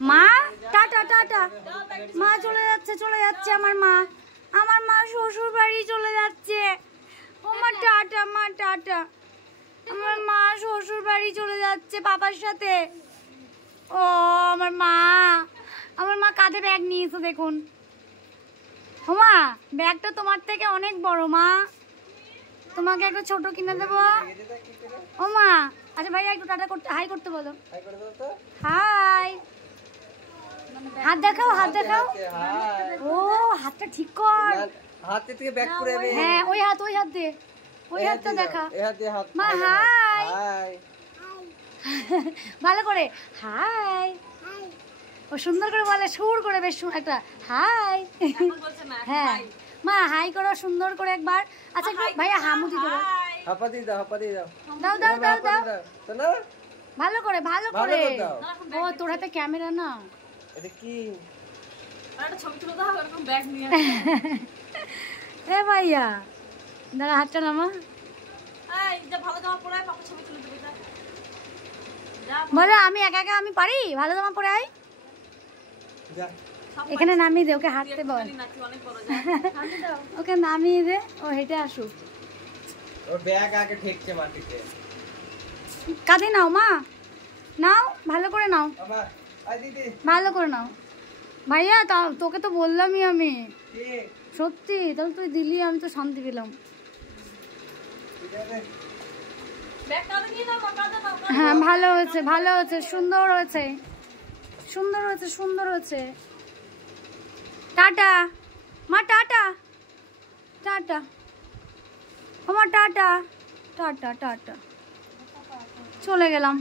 মা tata tata. মা চলে যাচ্ছে আমার মা শ্বশুর বাড়ি চলে যাচ্ছে। ও মা টাটা, মা টাটা। আমার মা শ্বশুর বাড়ি চলে যাচ্ছে বাবার সাথে। ও আমার মা কাঁধে ব্যাগ নিয়েছে দেখুন। ও মা, ব্যাগটা তোমার থেকে অনেক বড় মা, তোমাকে একটা ছোট কিনে দেবো। ও মা, আচ্ছা ভাইয়া একটু টাটা করতে, হাই করতে বলো। হাই, হাত দেখাও, হাত দেখাও। ও হাতটা ঠিক কর, হাতে থেকে ব্যাক করে দে। হ্যাঁ ওই হাত দে, ওই হাতটা দেখা। মা হাই, ভালো করে হাই। ও সুন্দর করে বলে, সুর করে, বেশ একটা হাই। হ্যাঁ মা হাই করো সুন্দর করে একবার। আচ্ছা ভাইয়া হামুদি দেবো। হাপা দি দাও, হাপা দি দাও। দাও দাও দাও দাও, শোনো ভালো করে ভালো করে। ও তোর হাতে ক্যামেরা না, এটা কি? একটা ছবি তুলে দাও, এরকম ব্যাগ নিয়ে। এ ভাইয়া দাঁড়া, হাতটা নামা। এই যা ভালো জামা পরে পাপা ছবি তুলে দেবে। যা বলো আমি একা একা আমি পারি, ভালো জামা পরে আই। যা এখানে নামিয়ে দে, ওকে হাঁটতে বল। নাকি অনেক বড় যা হাঁটতে দাও। ওকে নামিয়ে দে, ও হেঁটে আসুক। ওর ব্যাগ আগে ঠেকছে মাটিতে। কাঁধে নাও মা, নাও ভালো করে নাও, বাবা আই দিদি ভালো করে নাও। ভাইয়া তোকে তো বললামই আমি, কি সত্যি তাহলে তুই দিলি, আমি তো শান্তি পেলাম। ব্যাগটা নিয়ে নাও, কাঁধে নাও। হ্যাঁ ভালো হয়েছে, ভালো হয়েছে, সুন্দর হয়েছে, সুন্দর হয়েছে, সুন্দর হয়েছে। টাটা মা, টাটা টাটা। ও মা টাটা টাটা টাটা, চলে গেলাম।